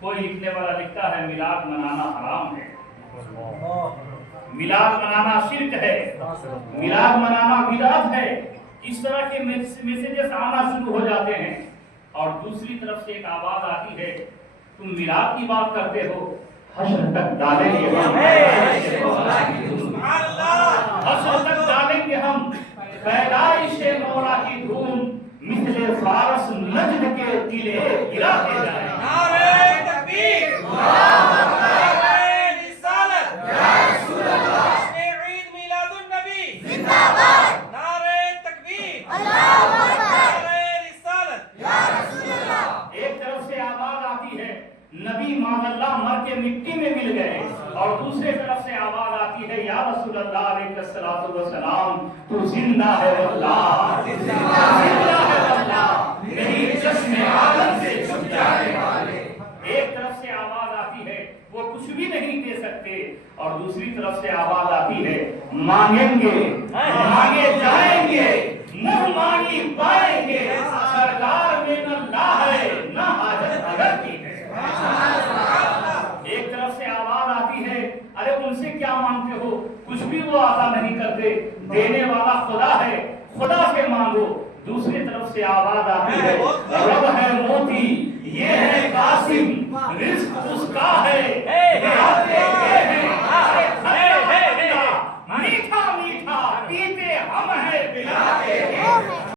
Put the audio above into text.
کوئی لکھنے والا لکھتا ہے میلاد منانا حرام ہے، میلاد منانا شرک ہے، میلاد منانا بدعت ہے۔ اس طرح کے میسیجز آنا شروع ہو جاتے ہیں، اور دوسری طرف سے ایک آواز آتی ہے تم میلاد کی بات کرتے ہو، حشر تک ڈالیں گے ہم، حشر تک ڈالیں گے ہم پیدائش مولا کی دھوم، مثل فارس نجد کے قلعے گراتے جائیں۔ نعرہ تکبیر، نعرہ رسالت، یا رسول اللہ، جشن عید میلاد النبی زندہ باد، نعرہ تکبیر، اللہ اکبر، نعرہ رسالت، یا رسول اللہ۔ ایک طرف سے آواز آتی ہے نبی معاذ اللہ مر کے مٹی میں مل گئے، اور دوسرے طرف سے آواز آتی ہے یا رسول اللہ علیہ الصلوۃ والسلام تو زندہ ہے واللہ، زندہ ہے واللہ، نہیں جشن عالم سے چھپ جانے والے۔ ایک طرف سے آواز آتی ہے وہ کچھ بھی نہیں دے سکتے، اور دوسری طرف سے آواز آتی ہے مانگیں گے مانگے جائیں گے، منہ مانگی پائیں گے، سرکار میں نہ لا ہے نہ حاجت اگر کی ہے۔ ایک طرف سے آواز آتی ہے ارے ان سے کیا مانگتے ہو، کچھ بھی وہ عطا نہیں کرتے، دینے والا خدا ہے، خدا سے مانگو۔ دوسری طرف سے آواز آتی ہے رب ہے موتی یہ ہے قاسم،